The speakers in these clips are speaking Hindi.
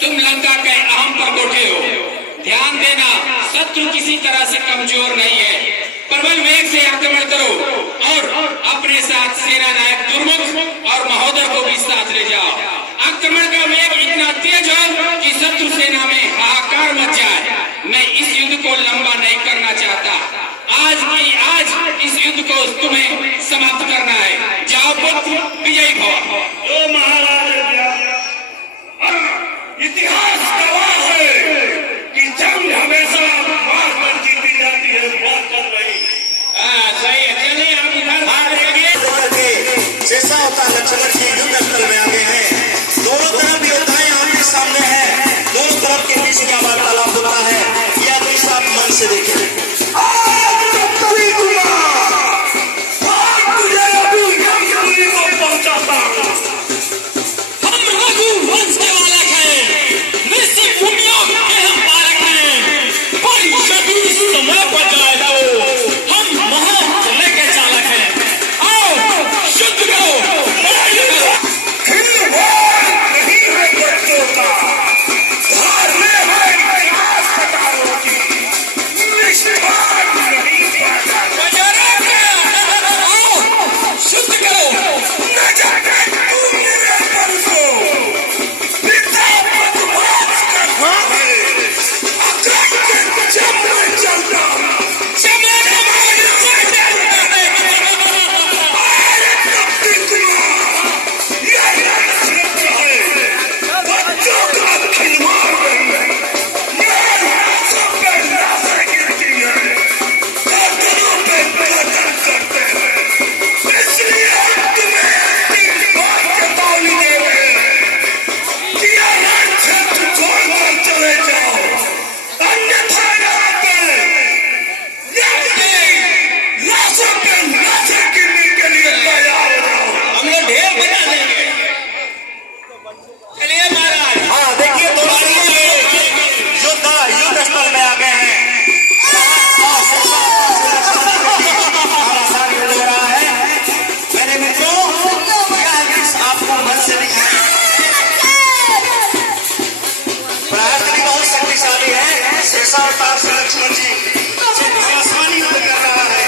तुम लंका के अहम पर बैठे हो। ध्यान देना, शत्रु किसी तरह से कमजोर नहीं है। प्रबल वेग से आक्रमण करो और अपने साथ सेना नायक दुर्मुख और महोदर को भी साथ ले जाओ। आक्रमण का वेग इतना तेज हो कि शत्रु सेना में हाहाकार मच जाए। मैं इस युद्ध को लंबा नहीं करना चाहता। आज इस युद्ध को तुम्हें समाप्त करना है। जाओ पुत्र, विजयी भव। ओ महाराज, इतिहास गवाह है कि जंग हमेशा मार पर जीती जाती है, बात कर रही। सही है, चलिए आप इधर जैसा होता है लक्ष्मण जी युद्ध स्थल में आगे हैं। दोनों तरफ योद्धाएं आमने सामने हैं। दोनों तरफ के बीच क्या वार्तालाप होता है यह दृश्य आप मन से देखें। लक्ष्मण जी आसानी युद्ध कर रहा है।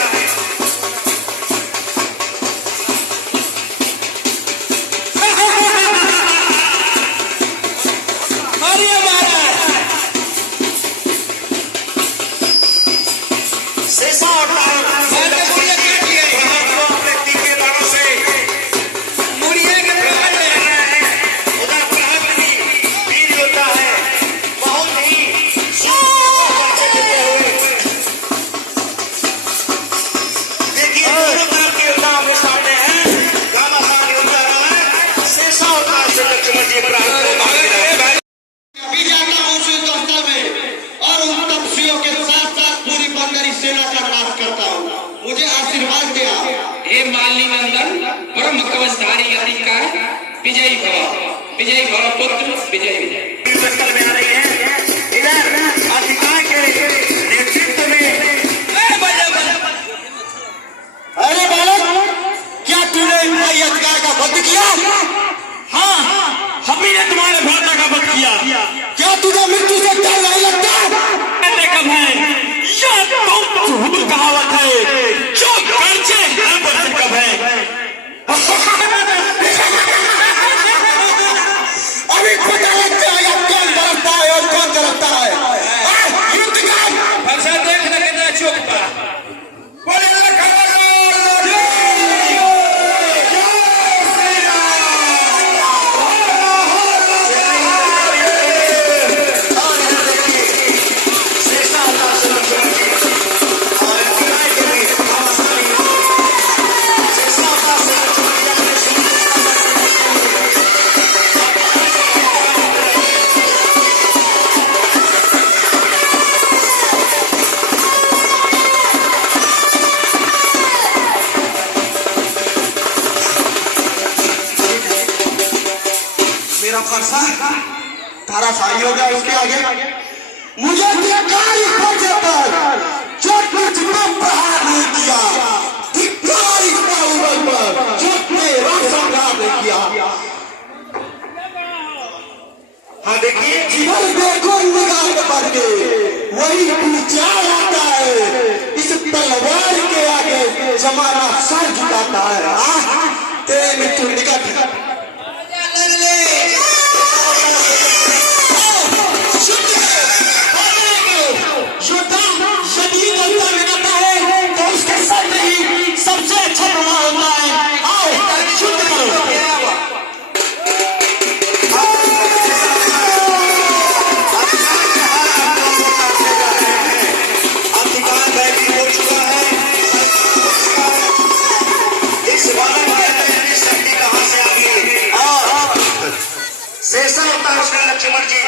विजयी भव, विजयी भव पुत्र, विजय विजय। स्थल में आ रही है। इधर अधिकार के नेतृत्व में अरे बालक, क्या तूने भाई अधिकार का वध किया? हाँ, हम ही ने तुम्हारे भ्राता का वध किया। क्या तुझे मृत्यु से डर नहीं लगता? कब है यह तो कहावत है जो कर्जे घर पर कब है। अभी पता लगता है कौन बरसता है और कौन तरफता है। युद्ध का अच्छा देख ले कितना चुप पा। तारा साई हो गया उसके आगे। मुझे धिक्कार इस पर्चे पर जो कुछ तुम प्रहार नहीं किया, धिक्कार इस बाहुबल पर जो मेरा संग्राम नहीं किया। हाँ देखिए, जिधर देखो निगाह में पड़ के वही पीछा आता है। इस तलवार के आगे जमाना सर झुकाता है। तेरे मृत्यु निकट है। सबसे अच्छा प्रमाण होता है। आओ शुद्ध करो। अधिकार बैठी हो चुका है। इस वाले में शक्ति कहाँ से आ गई? शेषा होता है उसका लक्ष्मण जी,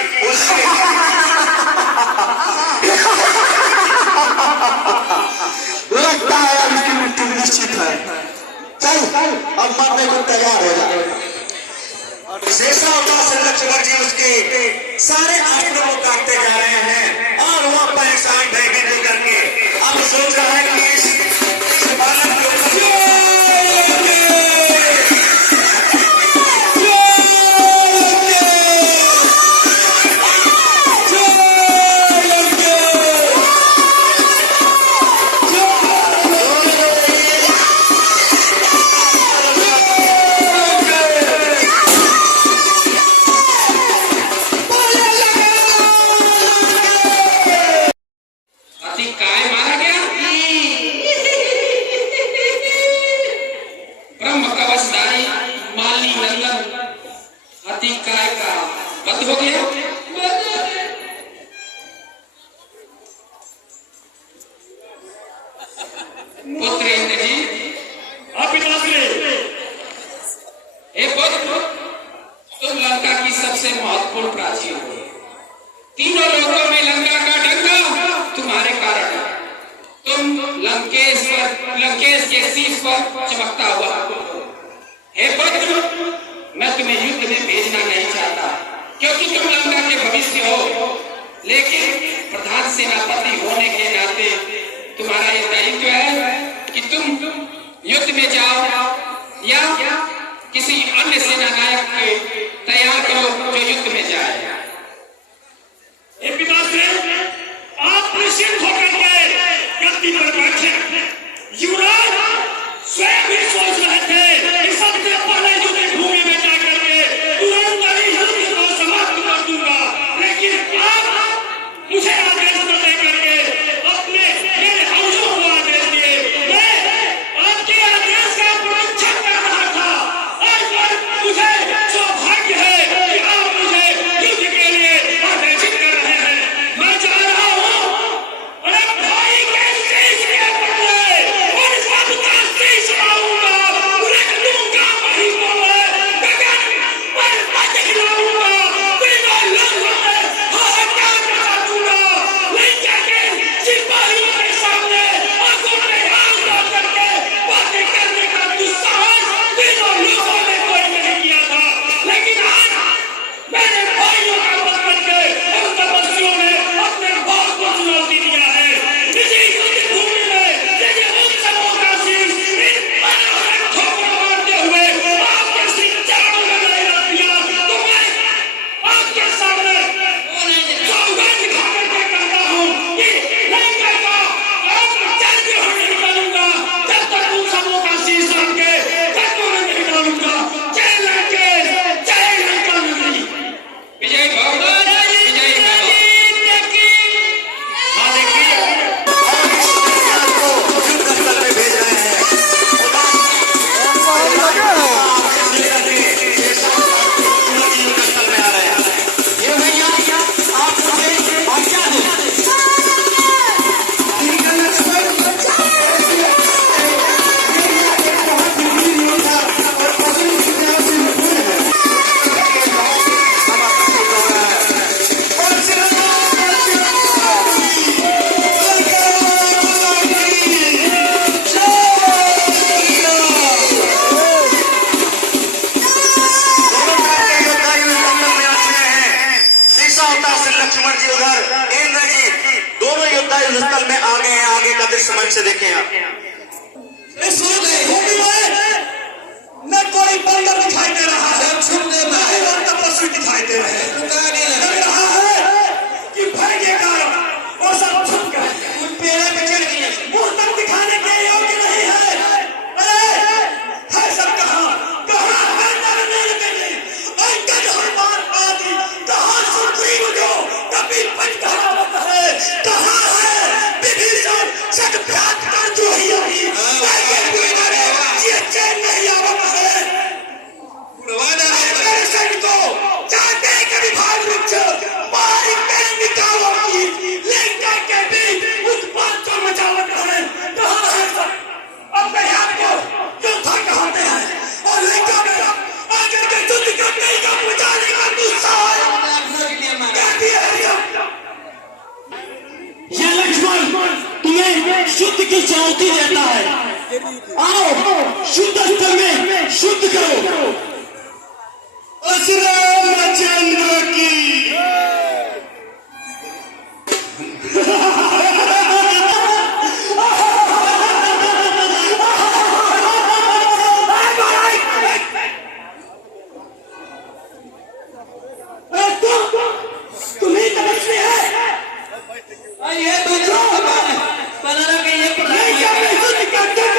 लगता है अब इसकी मृत्यु निश्चित है। चल अब मरने को तैयार हो जाए। शेषा होता है लक्ष्मण जी उसके सारे अस्त्र को काटते जा रहे हैं और वह परेशान भयभीत होकर के अब सोच रहा है कि इस बालक को अति काय मारा गया। ब्रह्म कवचधारी माली नंदन अति काय का वध हो गया। पुत्र इंद्रजीत, हे पुत्र, तुम लंका की सबसे महत्वपूर्ण प्राची हो। तीनों लोगों में लंका का डंका तुम्हारे कारण है। तुम लंकेश के शीश पर चमकता हुआ। हे पुत्र, मैं तुम्हें युद्ध में भेजना नहीं चाहता क्योंकि तुम लंका के भविष्य हो, लेकिन प्रधान सेनापति होने के नाते तुम्हारा यह दायित्व है कि तुम युद्ध में जाओ या किसी अन्य सेना नायक को तैयार करो जो युद्ध में जाए। आप निश्चिंत होकर के गद्दी पर बैठे। युवराज स्वयं भी सोच रहे थे कि सबसे पहले युद्ध भूमि में जाकर के तुरंत ही युद्ध को समाप्त कर दूंगा, लेकिन आप मुझे आदेश न देकर के अपने मेरे फौजों को आदेश दिए। मैं आपके आदेश का प्रतीक्षा कर रहा था। आज मुझे सौभाग्य है कि आप मुझे युद्ध के लिए आदेशित कर रहे हैं। मैं जा रहा हूँ, अरे भाई के शीश के बदले और सबका शीश लाऊंगा, उलट दूंगा वही को गगन पर मत खिलाऊंगा, तीनों लोगों में हाहाकार मचा दूंगा। लंका के सिपाहियों के सामने आंखों में आंख डाल करके बातें करने का दुस्साहस तीनों लोगों ने कोई नहीं किया था, लेकिन आज मेरे भाइयों का बदल के उन तपस्वियों ने अपने भाव को चुनौती दिया है। इसी युद्ध भूमि में यदि उन सबों का शीश इन मनोहर ठोकर मारते हुए आपके सिर चरणों में नहीं रख दिया तो मैं आपके सामने सौगंध खाकर के कहता हूँ कि लंका का जल्दी होने निकालूंगा। जब तक उन सबों का शीश रख के जल्दी होने निकालूंगा। जय लंकेश, जय लंका नगरी। विजय भगवान विजय भगवान। हाँ देखिए, और इस दुनिया को युद्ध स्थल में भेज रहे हैं। युद्ध स्थल में आ रहे हैं। ये भैया आप मुझे आज्ञा दें। लक्ष्मण जी उधर, इंद्र जी, दोनों योद्धा युद्ध स्थल में आ गए हैं। आगे का दृश्य मन से देखें आप। न कोई बंदर दिखाई दे रहा है, न ही तपस्वी दिखाई दे रहे हैं। आओ शुद्ध स्थल में शुद्ध करो। रामचंद्र की तुम्हें तपस्वी है ये बचो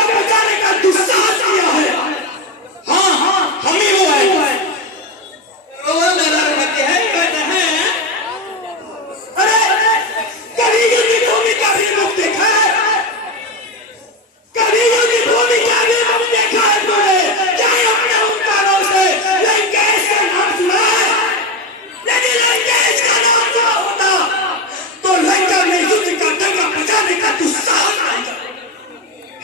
बचाने का दुस्साहस किया है। हाँ हम ही वो है अरे कलियुग की भूमिका भी मुख देखा है, कलियुग की भूमिका भी मुख देखा है तूने, चाहे अपने उन कानों से लंकेश का नाम सुना है। यदि लंकेश का नाम सुना होता तो लंका में युद्ध का डंका बजाने का दुस्साहस आएगा।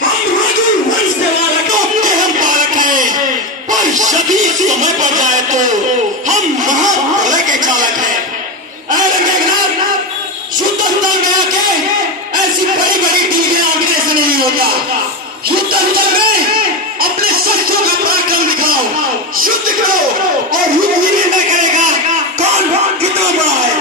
हम रघु वंश के बालकों के हम बालक हैं, पर यदि समय पर जाए तो हम महाप्रलय के चालक हैं। शुद्ध स्थल में आके ऐसी बड़ी बड़ी डीलें आंकने से नहीं होता। युद्ध स्थल में अपने शस्त्रों का पराक्रम दिखाओ, शुद्ध करो और युद्ध ही निर्णय करेगा कौन कितना बड़ा है।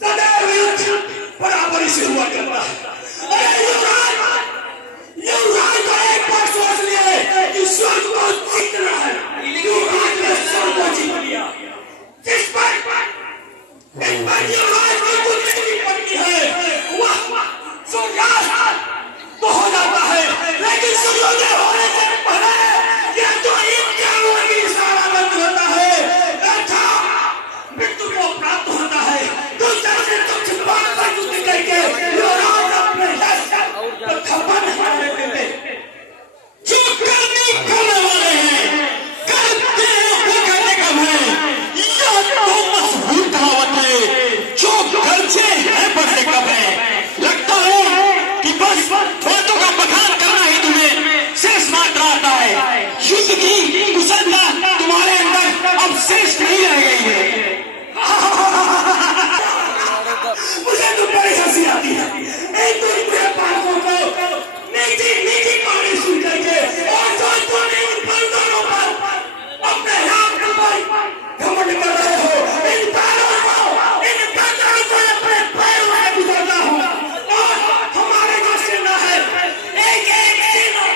सदैव युद्ध बराबरी से हुआ करता है। युवराज को एक बार सोच लिए कि स्वर्ग को जीतना है, युवराज ने स्वर्ग को जीत लिया। जिस पर एक बार युवराज की कुछ भी पड़ती है वह सूर्यास्त तो हो जाता है, लेकिन सूर्योदय होने से पहले यह तो इक्यावन की इशारा बंद होता है, अच्छा मृत्यु को प्राप्त होता है। तो जैसे तुम छिपाने का युद्ध करके युवराज अपने लक्ष्य पर खपा नहीं करने देते। जो करने वाले हैं करते हैं, वो करने कब है। यह तो मशहूर कहावत है, जो गलचे हैं बढ़ते कब है। लगता है कि बस बातों का बखान करना ही तुम्हें शेष मात्र आता है। युद्ध की कुशलता तुम्हारे अंदर अब शेष नहीं रह गई है। मुझे तो बड़ी हंसी आती है। एक तो इतने बालकों को नीचे नीचे पानी सुन करके और दोस्तों ने उन बंदरों पर अपने हाथ पर घमंड कर रहे हो। इन पैरों को इन बंदरों को अपने पैरों से गुजरना हो और हमारे जो सेना है एक एक सेना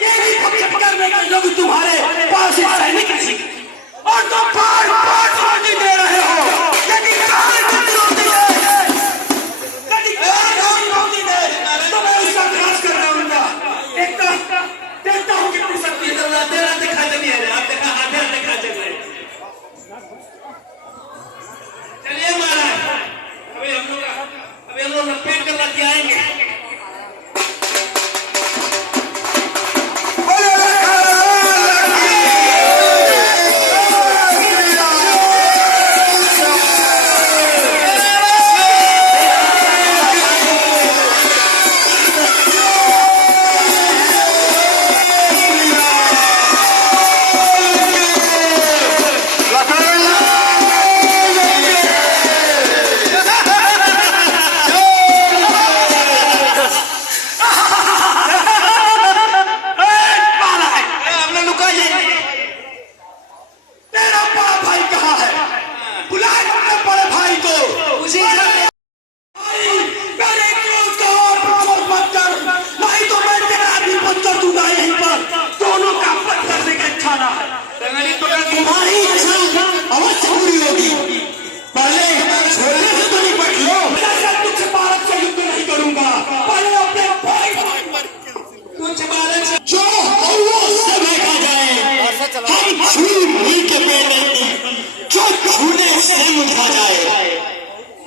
के भी भक्षण करने के लोग तुम्हारे पास ही सैनिक हैं और तुम बार बार रोटी दे रहे हो। यदि कहां रोटी है तो मैं उसका नाश कर दूंगा। एक तो देखता हूँ कितनी शक्ति है। तेरा दिखा चलिए आप देखा आधे दिखा चलिए। चलिए महाराज अभी हम लोग लपेट कर रख आएंगे। तुम्हारी इच्छा अवश्य पूरी होगी, पहले छोड़ने से तो निपट लो। तुझसे भारत से युद्ध नहीं करूंगा, पहले अपने भाई तुझसे भारत से जो हो उससे देखा जाए। हम छू मिल के पेड़ नहीं, जो छूने से मुझा जाए।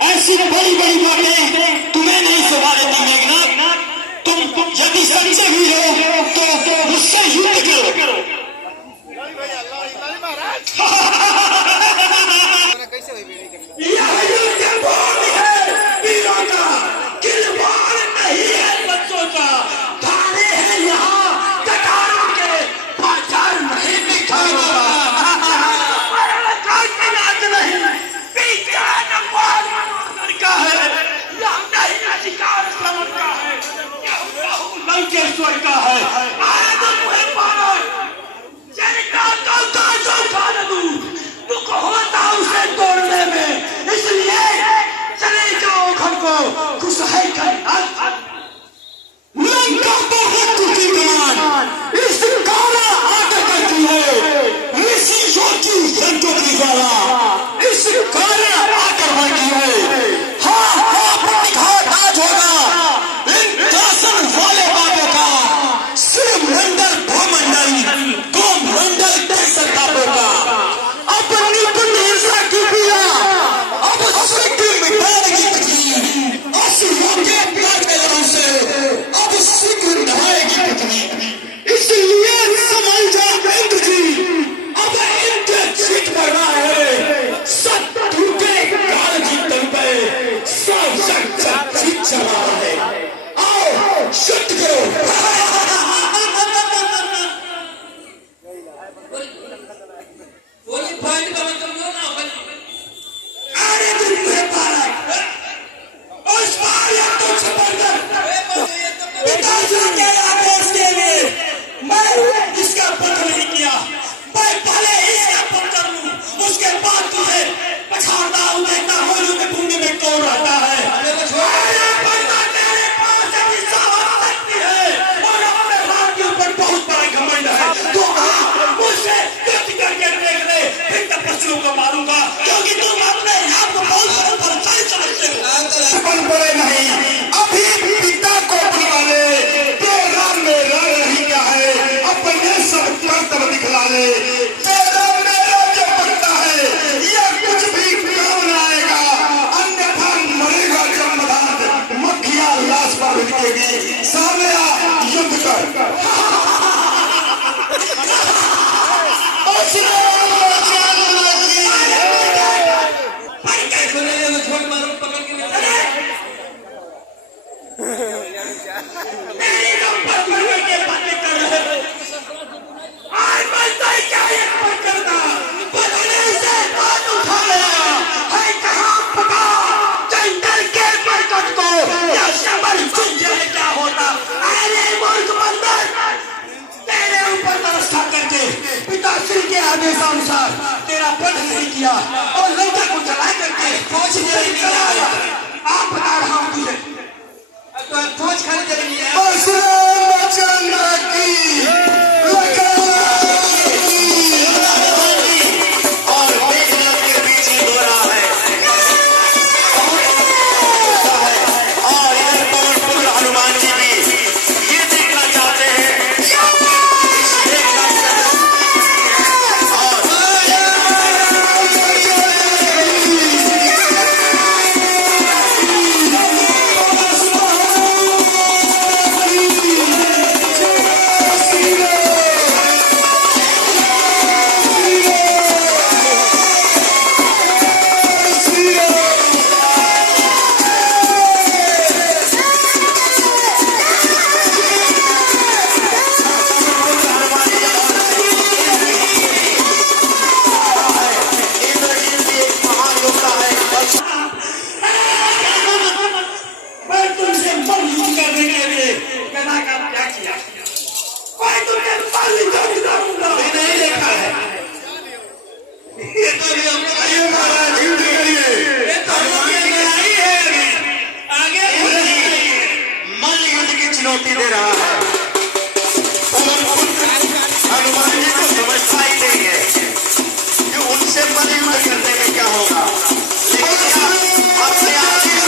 ऐसी बड़ी बड़ी बातें तुम्हें नहीं सुना देती मेघनाथ। तुम यदि सच्चे भी हो तो मुझसे युद्ध करो। यह युद्ध भूमि है वीरों का, किरवाड़ नहीं है बच्चों का। थाने हैं यहाँ कटारों के, बाजार नहीं दिखावा। नहीं पिताश्री के आदेशानुसार तेरा वध नहीं किया और लंका को जला करके फौज नहीं कराया। आप बता रहा हूं तुझे तो फौज खाने चलेगी चुनौती दे रहा है। हनुमान जी को समझता ही नहीं है कि उनसे मन युद्ध करने में क्या होगा। लेकिन अपने आशीष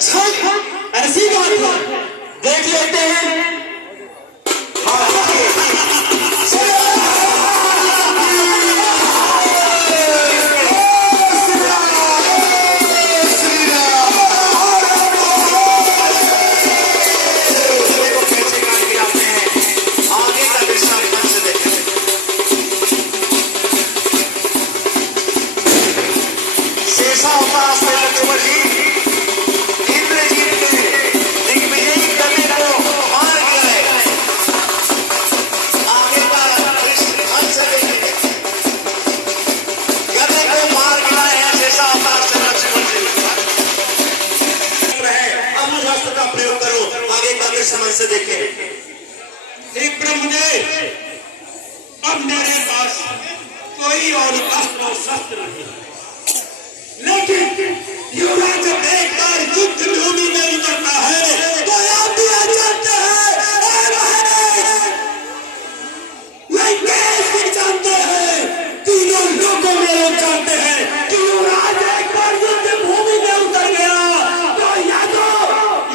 अच्छा ऐसी बात है, देख लेते हैं। समझ से देखें। ब्रह्मदेव, अब मेरे पास कोई और अस्त्र शस्त्र नहीं, लेकिन युवराज जब एक बार युद्ध भूमि में उतरता है तो आप भी आ जाते हैं। जानते हैं, तीनों लोगों में जानते हैं कि युवराज एक बार युद्ध भूमि में उतर गया तो या तो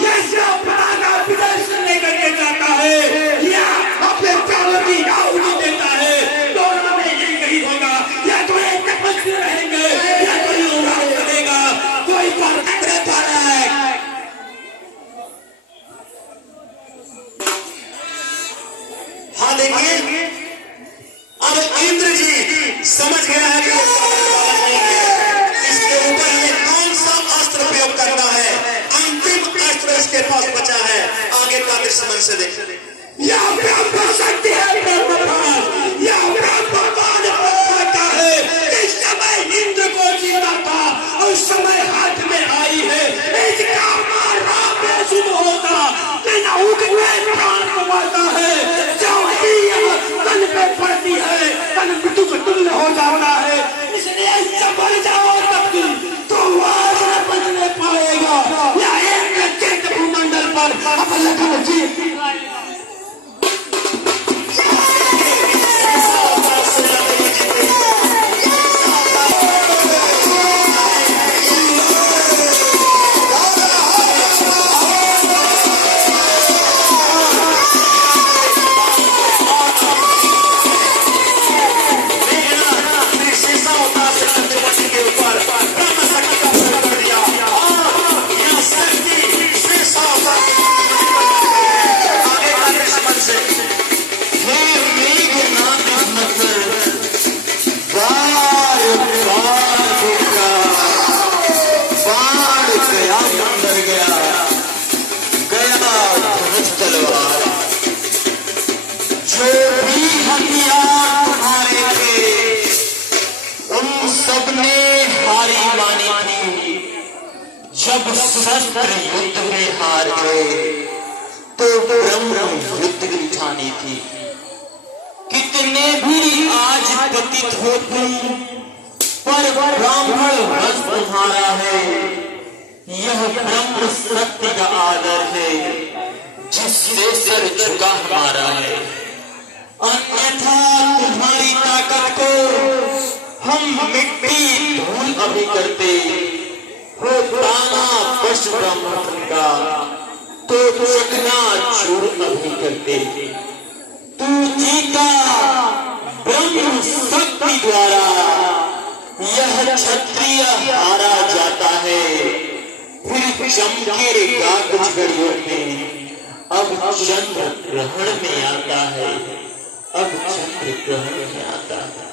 यह अपना विदेश लेकर के जाता है या अपने प्राणों की आहुति देता है। दोनों में यही होगा, या तो एक तपस्वी रहेंगे या तो युवराज बनेगा। कोई पर है। हाँ देखिए, अब इंद्र जी समझ गया है कि इसके ऊपर हमें कौन सा अस्त्र प्रयोग करना है। अंतिम अस्त्र इसके पास बचा है, आगे का दृश्य मन से देख। या ब्रह्म शक्ति है, ब्रह्मपाद या ब्रह्मपाद होता है। इस समय इंद्र को जीता था और उस समय हाथ में आई है। इसका मारा बेसुध होता बिना उगने प्राण कमाता है। जो ही यह तन पे पड़ती है तन मृत्यु को तुल्य हो जाता है। इसलिए संभल जाओ तब तो वास न बदले पाएगा। या एक चित्त भूमंडल पर अपना लखन जी जब शस्त्र युद्ध में हार गए तो ब्रह्म युद्ध की ठानी थी। कितने भी आज पतित होते पर ब्राह्मण वंश तुम्हारा है। यह ब्रह्म सत्य का आदर है जिससे सर झुका हमारा है। अन्यथा तुम्हारी ताकत को हम मिट्टी धूल अभी करते हो। ताना पशु ब्राह्मण का तो चकना चूर अभी करते। तू जीता ब्रह्म शक्ति द्वारा यह क्षत्रिय हारा जाता है। फिर चमकेगा कुछ घड़ियों में। अब चंद्र ग्रहण में आता है। अब चंद्र ग्रहण में आता है।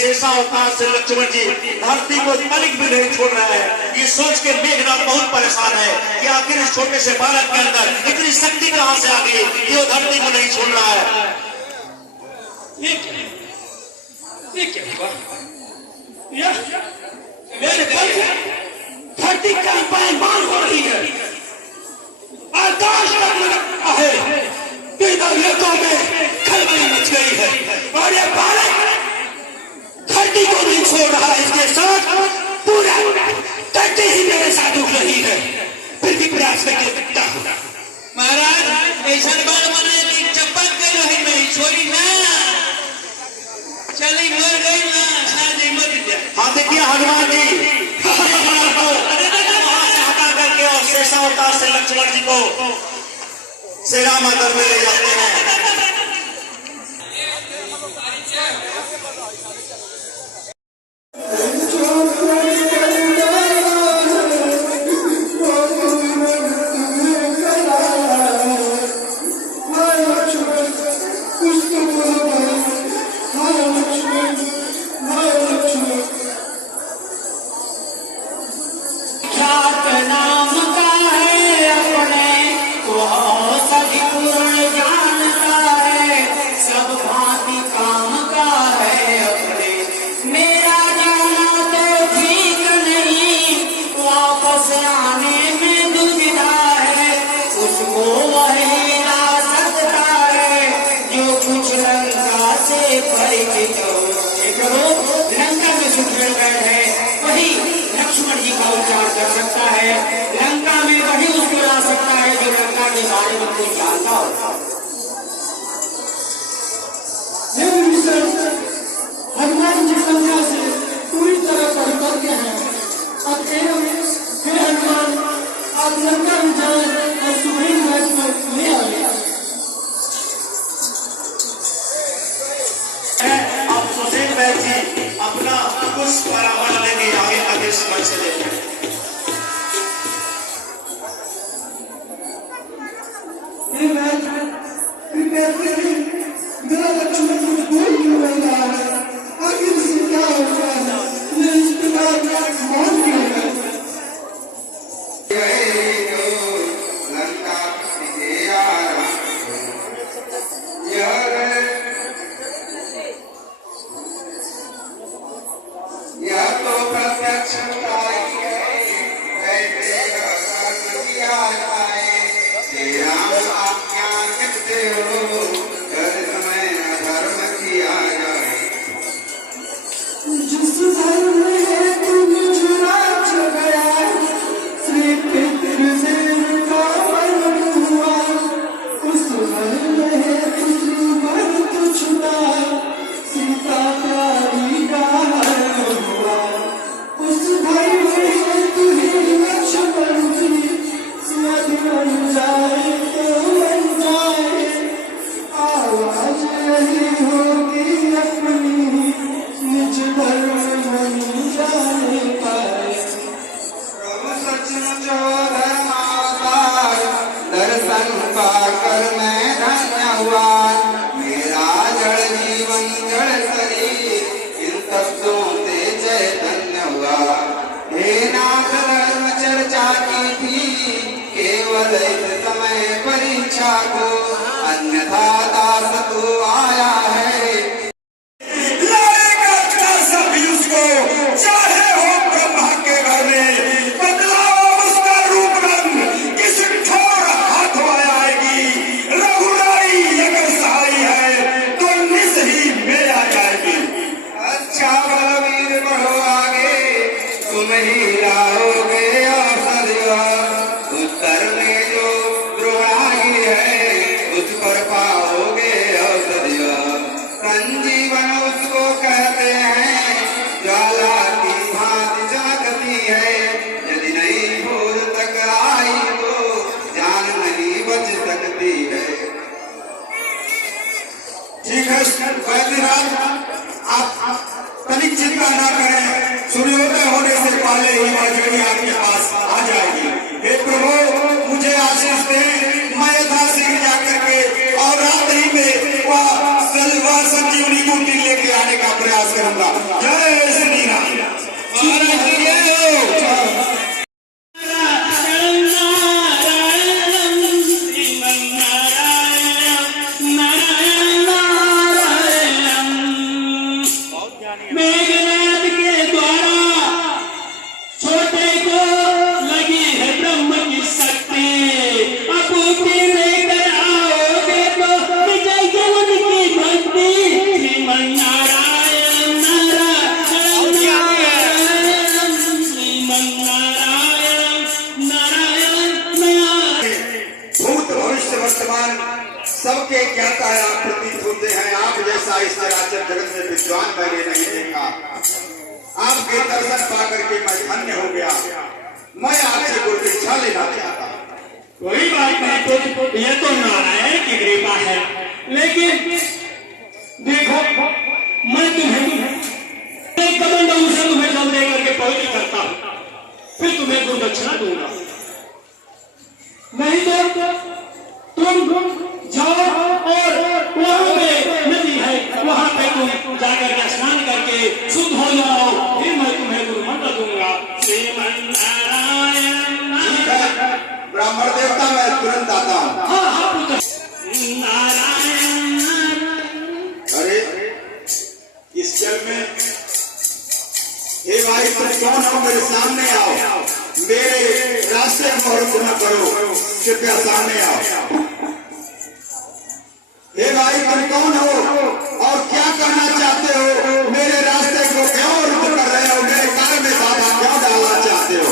ऐसा अवतार से लक्ष्मण जी धरती को तनिक भी नहीं छोड़ रहा है। ये सोच के मेघनाथ बहुत परेशान है कि आखिर इस छोटे से बालक के अंदर इतनी शक्ति कहां से आ गई कि वो धरती को नहीं छोड़ रहा है। ये क्या हुआ? मेरे बल से धरती का पैमान हो रही है। आकाश लगता है। तीनों लोगों में खलबली मच गई है और ये बालक धरती को नहीं छोड़ रहा है। इसके साथ पूरा धरती ही मेरे साथ उठ रही है। फिर भी प्रयास करके देखता हूँ। महाराज ऐसा बाल मने चपक गई है। नहीं छोड़ी ना चली मर गई ना शादी मर गया। हाँ देखिए को श्री राम मंदिर में ले जाते हैं। लंका में सुखदेव है वही लक्ष्मण जी का उच्चार कर सकता है। लंका में वही उसको ला सकता है जो लंका के बारे में कोई जानता हो। हनुमान जी लंका से पूरी तरह परिपक्व हैं। अब हे हनुमान, आप लंका में जाए और सुग्रीव राज्य में ले आए। आप सुशील बैठ जी अपना कुछ परामर्श लेंगे आगे आगे समझ से लेते हैं। मेरा लक्ष्मण कुछ बोल क्यों नहीं रहा है? आखिर से क्या हो गया है? ये इस प्रकार मौन क्यों है? जिस घर में तुम चुरा गया, श्री पितृदेव का वर्णन हुआ, उस घर में तुझ छुटा, सीता प्यारी का हरण हुआ। उस घर में तुझे लक्ष्मण की यदि बन जाए तो बन जाए, आवाज यही होगी अपनी निज धर्म नहीं जाने पाए। प्रभु सचमुच धर्मावतार, दर्शन पाकर मैं धन्य हुआ। मेरा जड़ जीवन जड़ शरीर इन शब्दों से चैतन्य हुआ। हे नाथ धर्म चर्चा की थी केवल इस समय परीक्षा को, अन्यथा दास तो आया है। चाहे हो ब्रह्मा के घर में, बदलाओ उसका रूप रंग, किस ठोर हाथ आएगी। रघुराई अगर सहाय है तो निस ही में आ जाएगी। अच्छा बलवीर बढ़ो आगे, तुम ही लाओगे औषधिया। उत्तर में जो द्रोणागी है उस पर पाओगे औषधिया। संजीवन उसको कहते हैं, ज्वाला की भांति जागती है। यदि नहीं भोर तक आई तो जान नहीं बच सकती है। ठीक है वैद्यनाथ, आप तनिक चिंता ना करें, सूर्योदय होने से पहले ही रजनी आपके पास आ जाएगी। हे प्रभु मुझे आशीष दें, मैं यथाशीघ्र जाकर के और रात्रि में वह संजीवनी बूटी लेके आने का प्रयास करूंगा। जय श्री राम। मेघनाद के द्वारा छोटे को लगी है ब्रह्म की शक्ति। अब लेकर आओगे तो विजय जीवन की भक्ति। श्रीमन नारायण नारायण नारायण, श्रीमन नारायण नारायण नारायण। भूत भविष्य वर्तमान सबके ज्ञाता आप प्रतीत होते हैं। आप जैसा इस चराचर जगत में विद्वान मैंने नहीं देखा। आपके दर्शन पाकर के मैं धन्य हो गया। मैं आपसे कोई दीक्षा लेना चाहता हूँ। कोई बात ये तो नारायण की कृपा है, लेकिन देखो मैं तुम्हें एक कदम से तुम्हें जल दे करके पवित्र करता हूं, फिर तुम्हें गुरुदक्षिणा दूंगा। नहीं तो तुम जाओ और वहां पे नदी है, वहां पे तुम जाकर के स्नान करके शुद्ध हो जाओ, फिर मैं तुम्हें गुरु मंत्र दूंगा। श्रीमन नारायण ब्राह्मण देवता मैं तुरंत आता हूँ। हाँ पुत्र नारायण। अरे इस जल में, हे भाई तुम कौन हो? मेरे सामने आओ, मेरे रास्ते को रोक न करो, कृपया सामने आओ। हे भाई तुम कौन हो और क्या करना चाहते हो? मेरे रास्ते को क्यों रुक कर रहे हो? मेरे कार में बाधा क्यों डालना चाहते हो?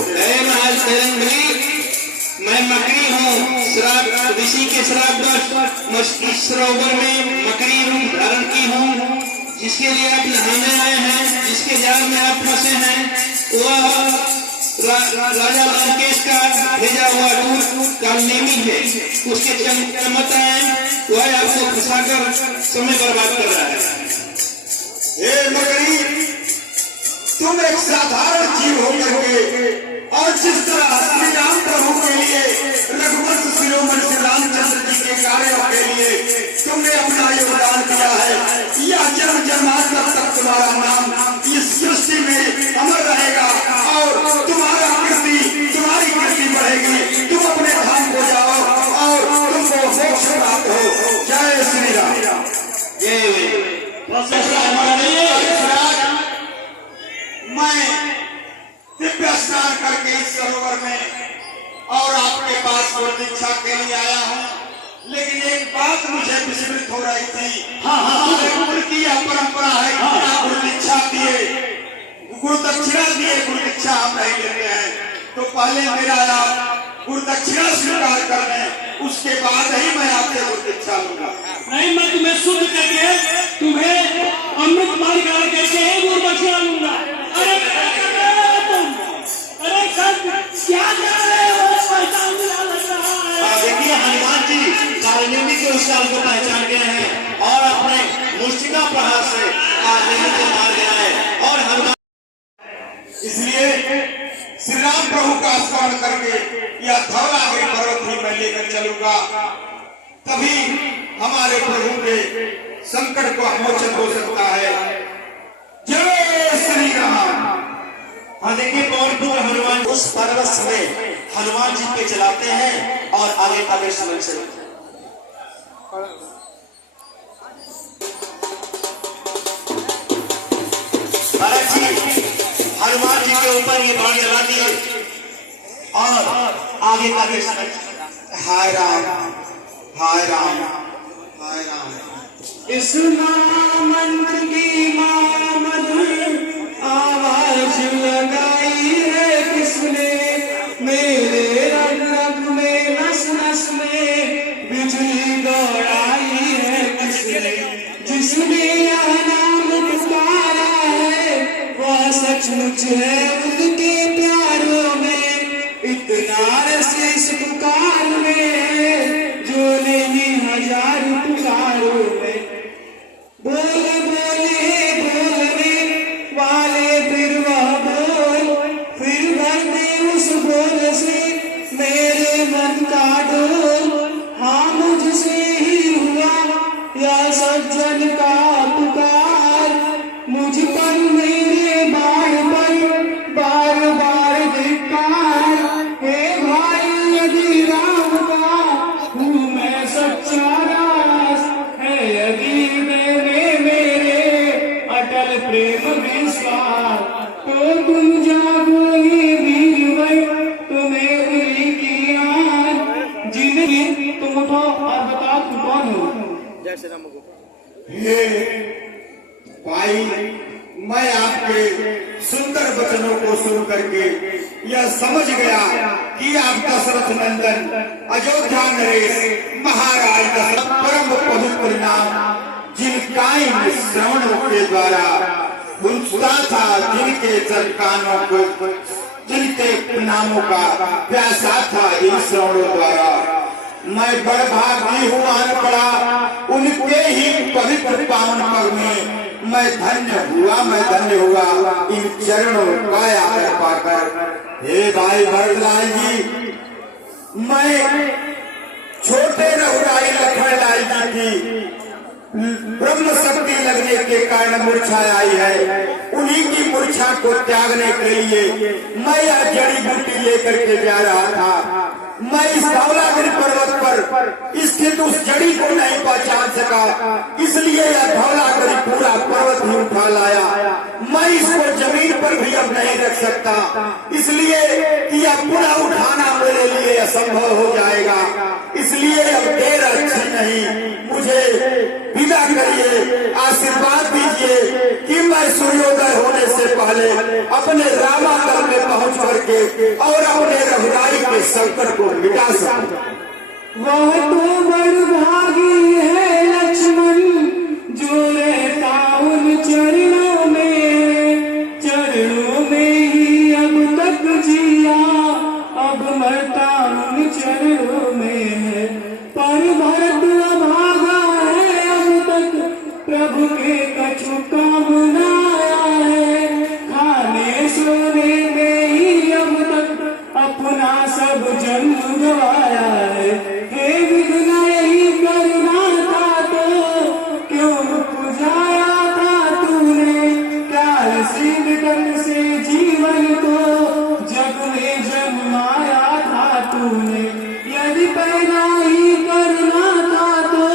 मैं मकरी हूँ, श्राप ऋषि के श्रापवश इस सरोवर में मकरी रूप धारण की हूँ, जिसके लिए आप नहाने आए हैं, जिसके जाल में आप फंसे हैं, वह राजा लंकेश का भेजा हुआ दूत कालनेमी है। उसके चमत्कार वह आपको फंसाकर समय बर्बाद कर रहा है। हे मकरी, तुम एक साधारण जीव होकर के और जिस तरह श्री राम प्रभु के लिए, रघुवंश शिरोमणि श्री रामचंद्र जी के कार्यों के लिए तुमने अपना योगदान दिया है, यह जन्म जन्मांतर तक तुम्हारा नाम इस सृष्टि में अमर रहेगा और तुम्हारी कीर्ति बढ़ेगी। तुम अपने धाम को जाओ और तुमको मोक्ष प्राप्त हो। जय श्री राम। जय मैं दिव्य स्नान करके इस सरोवर में और आपके पास गुरु दीक्षा के लिए आया हूँ, लेकिन एक बात मुझे विस्मृत हो रही थी। गुरु की यह परंपरा है कि गुरु दीक्षा दिए, गुरु दक्षिणा दिए गुरु दीक्षा हम नहीं लेते हैं, तो पहले मेरा आप गुरु दक्षिणा स्वीकार कर लें, उसके बाद ही मैं आपसे गुरु दीक्षा लूंगा। नहीं, मैं तुम्हें शुद्ध करके तुम्हें अमृत मान करके गुरु दक्षिणा लूंगा। अरे सर क्या कर रहे हो? देखिए हनुमान जी कालनेमी के उस काल को पहचान गए हैं और अपने मुष्टिका प्रहार से कालनेमी को मार गया है। और हनुमान इसलिए श्री राम प्रभु का स्मरण करके यह धवलागिरी पर्वत ही मैं लेकर चलूंगा, तभी हमारे प्रभु के संकट को मोचन हो सकता है। जय श्री राम। हाँ देखिए पवन पुत्र हनुमान उस पर्वत में हनुमान जी पे चलाते हैं और आगे आगे समय से भरत जी हनुमान जी के ऊपर ये बाण चला दिए और आगे आगे समय। हाय राम, हाय राम, हाय राम। इस मंत्र की मधुर आवाज लगाई है किसने? मेरे रग रग में नस नस में बिजली दौड़ाई है किसने? जिसने यह नाम पुकारा है वह सचमुच है उनके प्यारों में, इतना रस इस पुकार में है जो नहीं हजार पुकारों में। बोले बोले बोलने वाले फिर वह बोल, फिर भर दे उस बोल से मेरे मन का डोल। हाँ मुझसे ही हुआ या सज्जन का पुकार, मुझ पर मेरे बार पर बार बार धिक्कार। हे भाई यदि राम का हूँ मैं सच्चा दास, है यदि मैंने मेरे अटल प्रेम विश्वास, तो तुम जागो ये वीर भाई तुम्हें उरी की आन। जिंदगी तुम तो और बता तू कौन हो? हे भाई, मैं आपके सुंदर वचनों को सुन करके यह समझ गया कि आप दशरथ नंदन अयोध्या नरेश महाराज दशरथ परम पवित्र नाम जिनका श्रवण के द्वारा सुनता था, जिनके कानों को जिनके नामों का प्यासा था इन श्रवणों द्वारा, मैं बड़भागी हूँ आन पड़ा उनके ही पवित्र पावन पग में। मैं धन्य हुआ इन चरणों का आदर पाकर। हे भाई भरतलाल जी, मैं छोटे रघुराई लखनलाल जी की ब्रह्म शक्ति लगने के कारण मूर्छा आई है। उन्हीं की मूर्छा को त्यागने के लिए मैं यह जड़ी बूटी लेकर के जा रहा था। मैं इस धौलागिरी पर्वत पर स्थित उस जड़ी को नहीं पहचान सका, इसलिए यह धौलागिरी पूरा पर्वत ही उठा लाया। मैं इसको जमीन पर भी अब नहीं रख सकता, इसलिए कि यह पुनः उठाना मेरे लिए असंभव हो जाएगा। इसलिए अब देर अच्छी नहीं, मुझे विदा करिए, आशीर्वाद दीजिए कि मैं सूर्योदय होने से पहले अपने रामातल में पहुंच करके और अपने रघुराई के संकट को मिटा सकूं। वह तो बड़भागी है लक्ष्मण जो रहता उन चरणों में ही अब तक जिया, अब मरता उन चरणों में है। पर भरत अभागा है अब तक प्रभु के कछु काम न आया है। खाने सोने में ही अब तक अपना सब जन्म गवाया है। हे विघ्न यही करना था तो क्यों पुजाया था तूने, क्या रसीद तक से जीवन को जग में जन्माया था तूने। यदि पैदा ही करना था तो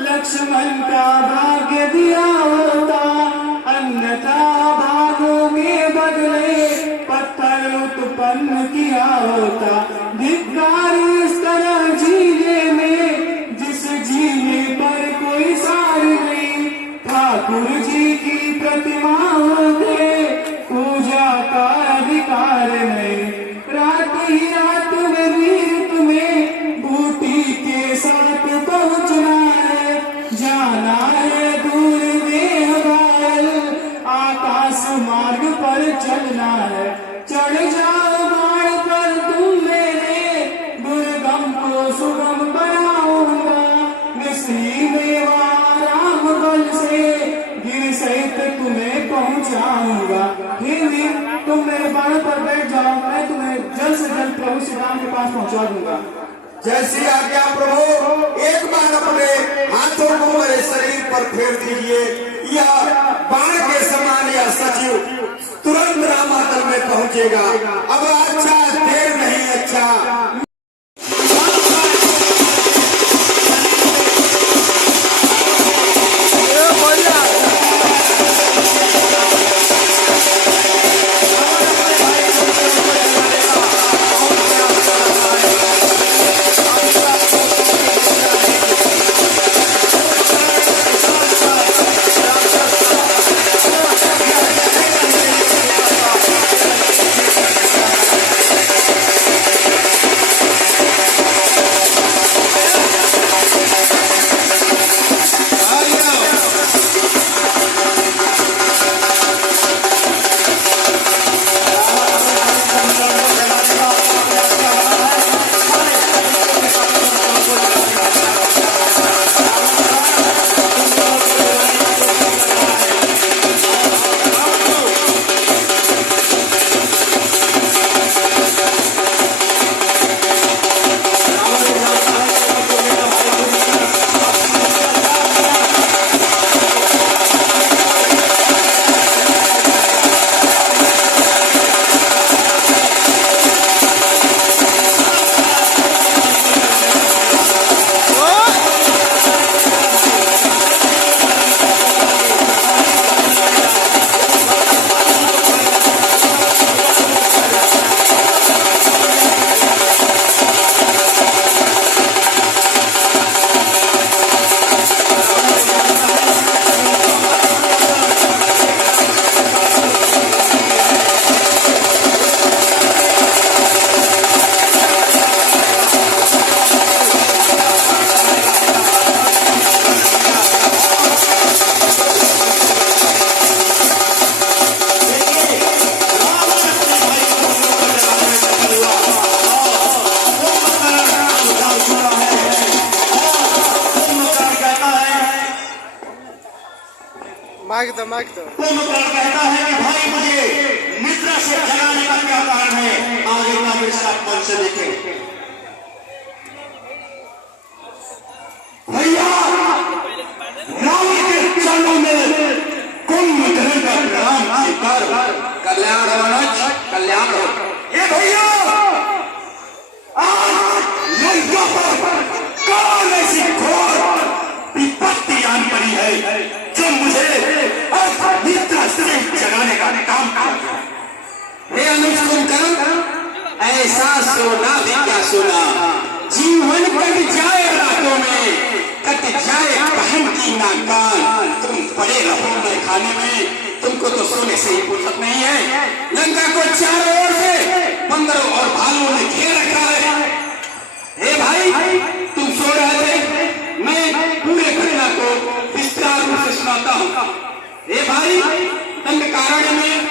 लक्ष्मण का भाग्य दिया होता, अन्यथा भागों के बदले पत्थर उत्पन्न किया होता। धिक्कार इस तरह जीने में जिस जीने पर कोई सार नहीं। ठाकुर जी की प्रतिमा होते पूजा का अधिकार नहीं। रात ही रात में वीर तुम्हें बूटी के साथ पहुंचना है। जाना है दूर देह घायल, आकाश मार्ग पर चलना है। चढ़ जाओ बाण पर तुम मेरे, दुर्गम को सुगम बनाऊंगा। मिस्री मेवा राम बल से गिर सहित तुम्हें पहुंचाऊंगा। हिंदी तुम मेरे बाण पर बैठ जाओ, मैं तुम्हें जल्द से जल्द प्रभु श्री राम के पास पहुंचा दूंगा। जैसी आज्ञा प्रभु। एक बार अपने हाथों को मेरे शरीर पर फेर दीजिए। यह बाण के समान यह सचिव तुरंत रामातल में पहुंचेगा। अब अच्छा देर नहीं, अच्छा कुंभकर्ण कहता है कि भाई मुझे निद्रा से जगाने का क्या कारण है, आगे का विषय मन से देखें। भैया राम के चरणों में कुंभकर्ण का प्रणाम कर कल्याण मनोज कल्याण हो। ये भैया आज लंका पर कौन ऐसी घोर विपत्ति आन पड़ी है जो मुझे निद्रा से जगाने का काम कर। हे अनुज कुंभकर्ण, ऐसा सोना भी क्या सोना, जीवन कट जाए रातों में, कट जाए बहन की नाकान, तुम पड़े रहो मैं खाने में, तुमको तो सोने से ही फुर्सत नहीं है। लंका को चारों ओर से बंदरों और भालुओं ने घेर रखा है। हे भाई, तुम सो रहे थे, मैं पूरे घटना को विस्तार रूप से सुनाता हूँ। हे भाई, दंडकारण्य में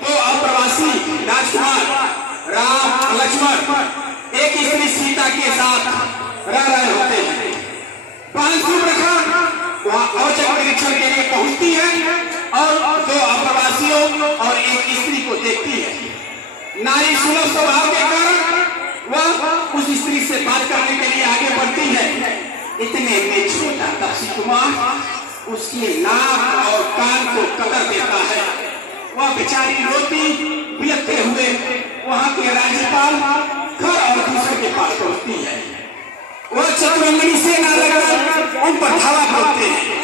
तो अप्रवासी राजकुमार राम लक्ष्मण एक स्त्री सीता के साथ रह रहे होते हैं। 500 रखा वहाँ औचक निरीक्षण के लिए पहुंचती है और दो अप्रवासियों और एक स्त्री को देखती है। नारी सुलभ स्वभाव के कारण वह उस स्त्री से बात करने के लिए आगे बढ़ती है। इतने में छोटा तपसी कुमार उसकी नाक और कान को कतर देता है। वह बेचारी रोती बिलखते हुए वहां के राज्यपाल घर और दूसरे के पास पहुंचती है। वह चतुरंगनी से न लगकर उन पर धावा बोलते हैं।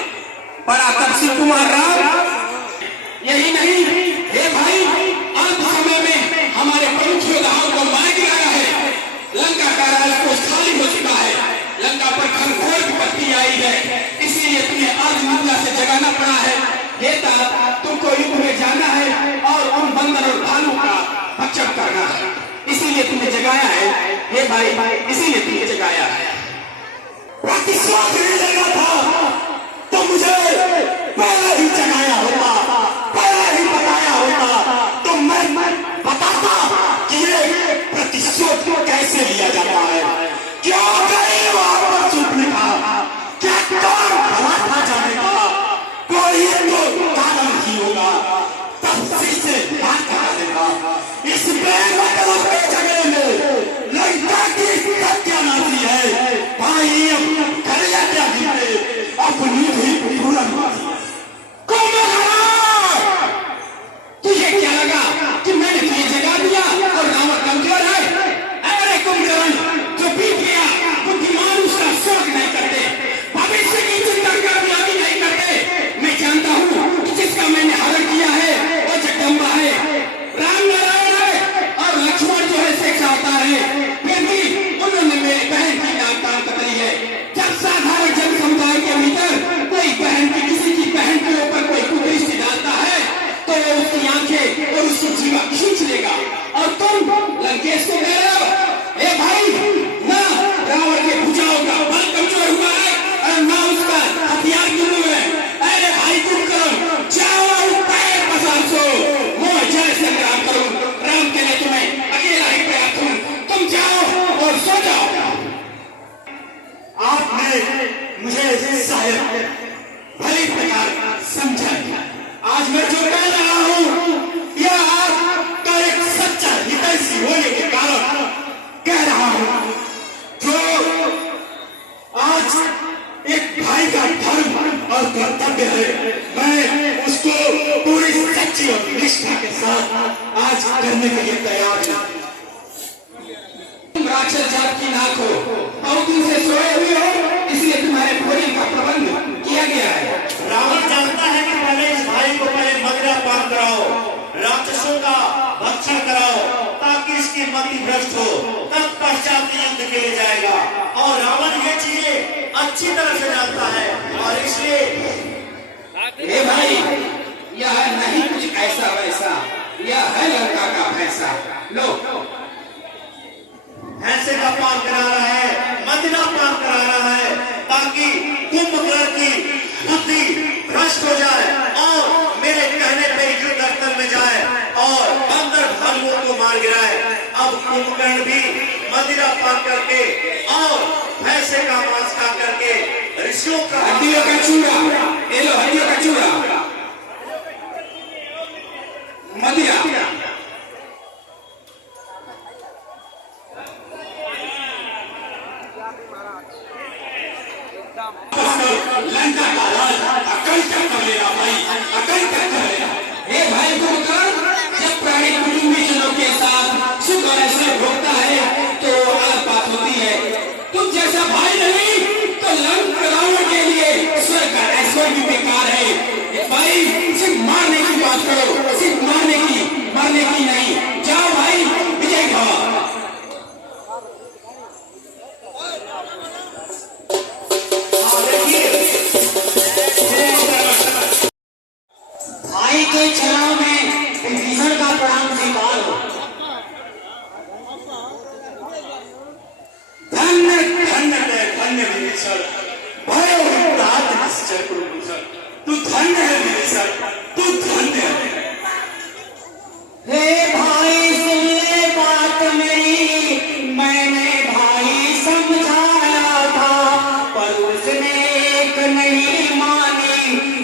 बड़ा तपसी कुमार राम, यही नहीं हे भाई, अंत समय में हमारे प्रमुख योद्धाओं को मार गिराया है। लंका का राजकोष खाली हो चुका है। लंका पर घनघोर विपत्ति आई है, इसीलिए तुम्हें आज निद्रा से जगाना पड़ा है। हे तात, तुमको युद्ध में जाना है और उन बंदर और भालू का भक्षण करना है, इसीलिए तुम्हें जगाया है। हे भाई, इसीलिए तुम्हें जगाया है। प्रतिश्वास नहीं लगा था तो मुझे पहले ही जगाया होता, पहले ही बताया होता तो मैं बताता कि ये प्रतिशोध कैसे लिया जाता है। क्यों गई वहां पर चुपने का, क्या कौन भला था जाने का, कोई तो कारण ही होगा, तफसील से बात करा देगा। इस बेमतलब के झगड़े में लंका की सत्यानाशी है। भाई अब करेगा क्या जीते, अपनी भी पूरा तुझे क्या लगा कि मैंने तुझे जगा दिया और रावण कमजोर है? अरे कुंभकर्ण, जो बीत गया बुद्धिमान उसका शोक नहीं करते, भविष्य की चिंता कामयाबी नहीं करते। मैं जानता हूँ कि जिसका मैंने हरण किया है वो जगदम्बा है, राम नारायण है और लक्ष्मण जो है शेष अवतार है। फिर भी उन्होंने मेरी बहन की नाक कान कतरी है। जब साधारण जन समुदाय के भीतर कोई बहन की किसी की बहन के ऊपर कोई कुदृष्टि डालता है तो वो उसकी आंखें और उसकी जीवा खींच लेगा। और तुम लंकेश को कह रहे हो, ए भाई, ना रावण के भुजाओं का बल कमजोर हुआ है और ना उसका हथियार गुरु है। अरे भाई कुंभकर्ण, जाओ पैर पसार सो, मैं जय संग्राम करूं। राम के लिए तुम्हें अकेला ही पर्याप्त हूं। तुम जाओ और सो जाओ। आपने मुझे शायद भली प्रकार समझा। आज मैं जो कह रहा हूँ यह आपका एक सच्चा हितैषी होने के कारण कह रहा हूँ। जो आज एक भाई का धर्म और कर्तव्य है, मैं उसको पूरी सच्ची और निष्ठा के साथ आज करने के लिए तैयार हूँ। तुम राक्षस जात की नाक हो, बहुत दिन से सोए हुए हो, इसलिए तुम्हारे भोजन का प्रबंध किया गया है। रावण जानता है कि पहले इस भाई को पहले मदिरा पान कराओ, राक्षसों का भक्षण कराओ ताकि इसकी मति भ्रष्ट हो, तब पश्चात युद्ध के लिए जाएगा। और रावण ये चीजें अच्छी तरह से जानता है और इसलिए हे भाई, यह नहीं कुछ ऐसा वैसा, यह है लंका का भैंसा। लो, भैंसे का पान करा रहा है, मदिरा पान करा रहा है ताकि कुंभकर्ण की बुद्धि भ्रष्ट हो जाए और मेरे कहने पे युद्ध स्थल में जाए और बंदर भालुओं को मार गिराए। अब कुंभकर्ण भी मदिरा पान करके और भैंसे का मांस खा करके ऋषियों का हड्डियों का चूड़ा, ये लो हड्डियों का चूड़ा, मदिरा लंका का राज अकल क्या कर लेना भाई, अकल क्या कर लेना। हे भाई कुंभकर्ण, जब प्राणी कुटुंबीजनों के साथ सुख और ऐश्वर्य भोगता है तो अलग बात होती है। तुम जैसा भाई नहीं तो लंक रावण के लिए स्वर्ग का ऐश्वर्य भी बेकार है। भाई सिर्फ मारने की बात करो, सिर्फ मारने की, मरने की नहीं। जाओ भाई, विजय भव। भाई के चरणों में विभीषण का प्रणाम स्वीकार हो। धन्य धन्य है, धन्य विभीषण, भयो रात निश्चय कुरुभूषण। तू धन्य है विभीषण, तू धन्य है। हे भाई सुन ले बात मेरी, मैंने भाई समझाया था पर उसने एक नहीं मानी,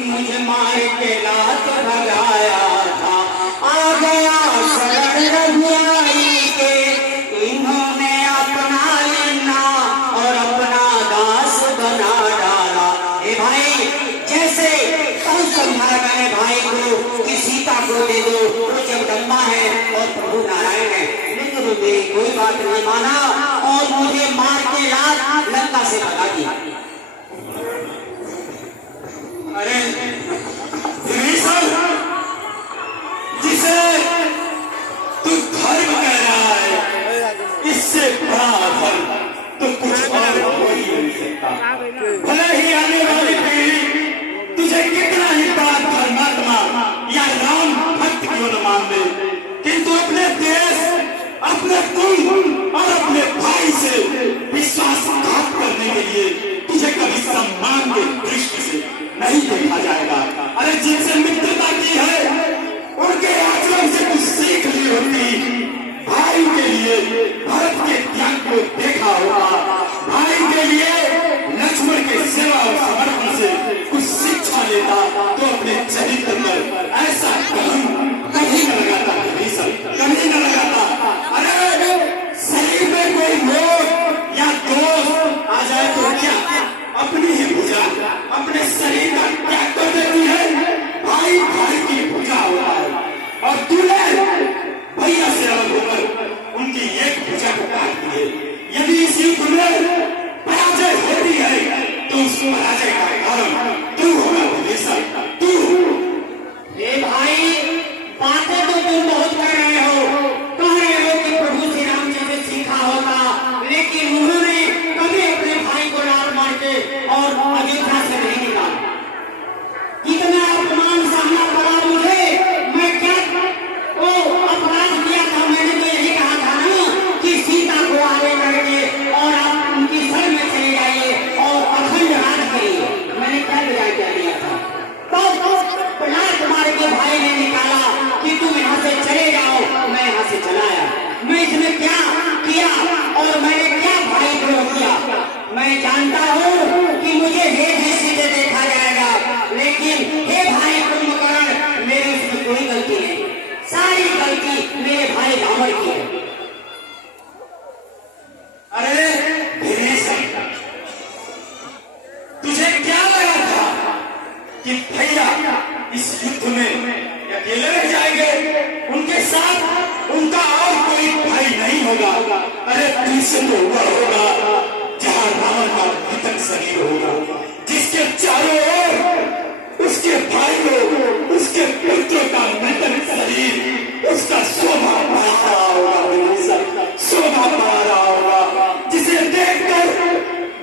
मुझे मार के लात भगाया था। आ गया शरण रघुराई के, इन्होंने अपना लेना और अपना दास बना डाला। हे भाई जैसे बहुत समझाया मैंने भाई को कि सीता को दे दो, वो जगदम्बा है और प्रभु नारायण है, लेकिन वो मेरी कोई बात नहीं माना और मुझे मार के रात लंका से भगा दिया। अरे विभीषण, जिसे तू धर्म कह रहा है, इससे बड़ा धर्म तो कुछ और हो ही नहीं सकता। भले ही आने वाली पीढ़ी तुझे कितना ही बड़ा धर्मात्मा या राम भक्त क्यों न मान ले, किंतु अपने देश, अपने कुल और अपने भाई से विश्वासघात करने के लिए तुझे कभी सम्मान के दृष्टि से नहीं देखा जाएगा। अरे जिनसे मित्रता की है उनके आचरण से कुछ सीख ली होती। भाई के लिए भरत के त्याग को देखा होगा, भाई के लिए लक्ष्मण के सेवा और समर्पण से कुछ शिक्षा लेता तो अपने चरित्र पर ऐसा कलम कभी न लगाता विभीषण, कभी न लगाता। अरे शरीर में कोई रोग या दोष आ जाए तो क्या अपनी ही भुजा, अपने शरीर का त्याग कर देती है। भाई भाई की भुजा होता है और तूने भैया से अलग होकर उनकी एक भुजा को काट दी है। यदि इस युद्ध में पराजय होती है तो उस पराजय का कारण तू होगा विभीषण, तू। हे भाई बातें तो तुम बहुत कर रहे हो, कह रहे हो कि प्रभु श्री राम जी से सीखा होगा, लेकिन उन्होंने कभी अपने भाई को लात मार के और अयोध्या से नहीं निकाला। इतना अपमान सहना पड़ा मुझे, मैं क्या वो अपराध किया था। मैंने तो यही कहा था ना कि सीता को आगे करके और आप उनकी शरण में चले जाइए और अखंड राज करिए। मैंने क्या विदाई कर दिया था, तो लात मार के भाई ने निकाला कि तुम यहाँ से चले जाओ, मैं यहाँ से चला आया। मैं इसमें क्या किया और मैंने क्या भाई द्रोह किया, मैं जानता हूँ कि मुझे हे दृष्टि से देखा जाएगा, लेकिन हे भाई कुंभकर्ण, मेरी उसमें कोई गलती नहीं, सारी गलती मेरे भाई रावण की है। अरे विभीषण, तुझे क्या लगा था कि भैया इस युद्ध में अकेले रह जाएंगे, उनके साथ उनका और कोई भाई नहीं होगा। अरे तुझसे तो हुआ होगा जहां रावण का मृतक शरीर होगा, जिसके चारों ओर उसके भाइयों, उसके पुत्रों का मृतक शरीर, उसका शोभा पा रहा होगा विभीषण, शोभा पा रहा होगा, जिसे देखकर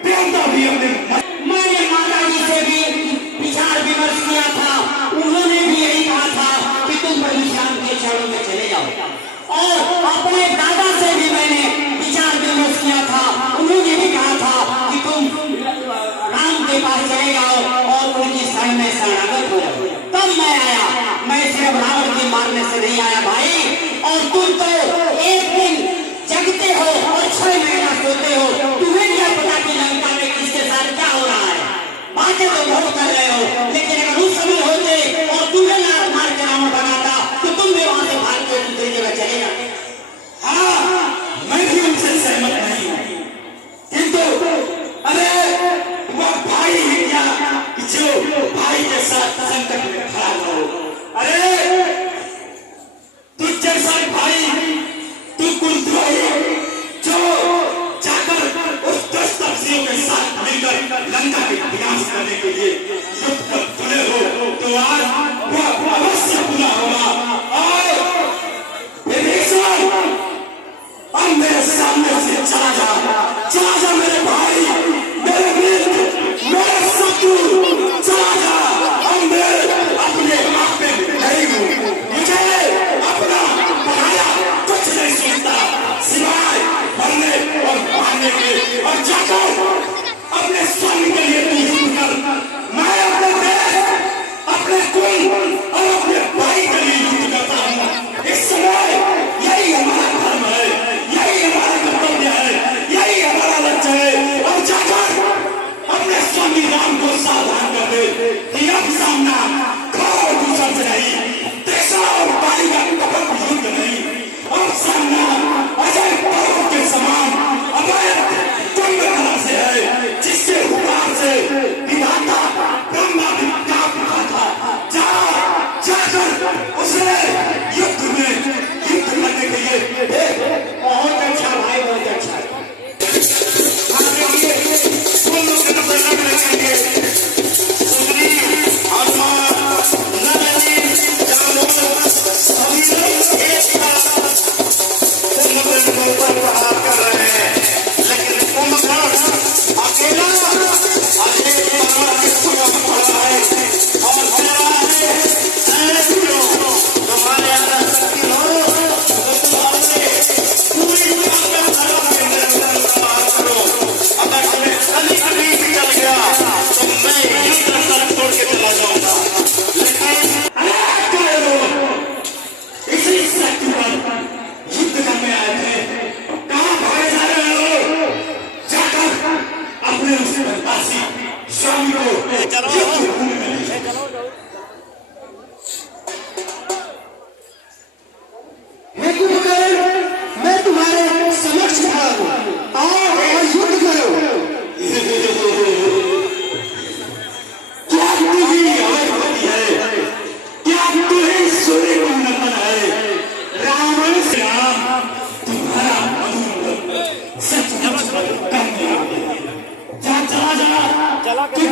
देवता भी अपने मैंने माता जी से भी विचार विमर्श किया था, उन्होंने भी यही कहा था कि तुम प्रभु श्याम के चरणों में चले जाओ, और अपने दादा से भी मैंने विचार विमर्श किया था, जा मेरे भाई, मेरे मित्र, मेरे शत्रु, चला जा। और मैं अपने आप पे नहीं हूँ, मुझे अपना पढ़ाया कुछ नहीं सुनता सिवाय पढ़ने और मारने के। और जाकर अपने स्वामी के लिए तू युद्ध कर। मैं अपने देश, अपने कुल और अपने भाई के लिए युद्ध करता हूँ। इस समय यही हमारा धर्म है, यही हमारा कर्तव्य है, यही हमारा लक्ष्य है। और जाकर अपने स्वामी राम को सावधान कर दे कि अब सामना घोर दूसर से नहीं, त्रिशा और बाली का कपट युद्ध नहीं, अब सामना अजय पर्वत के समान अवैध कुंभ कला से है, जिसके उपार से विधाता ब्रह्मा भी कांप रहा था। जाकर उसे युद्ध में युद्ध करने के लिए बहुत अच्छा भाई, बहुत अच्छा। मैं तुम्हारे समक्ष खड़ा हूं, आओ और युद्ध करो। क्या तू ही अवैधवती है? क्या तू ही सूर्य को नमन है? रावण से राम तुम्हारा मधुर सच कामयाब है। जा चला जा, तू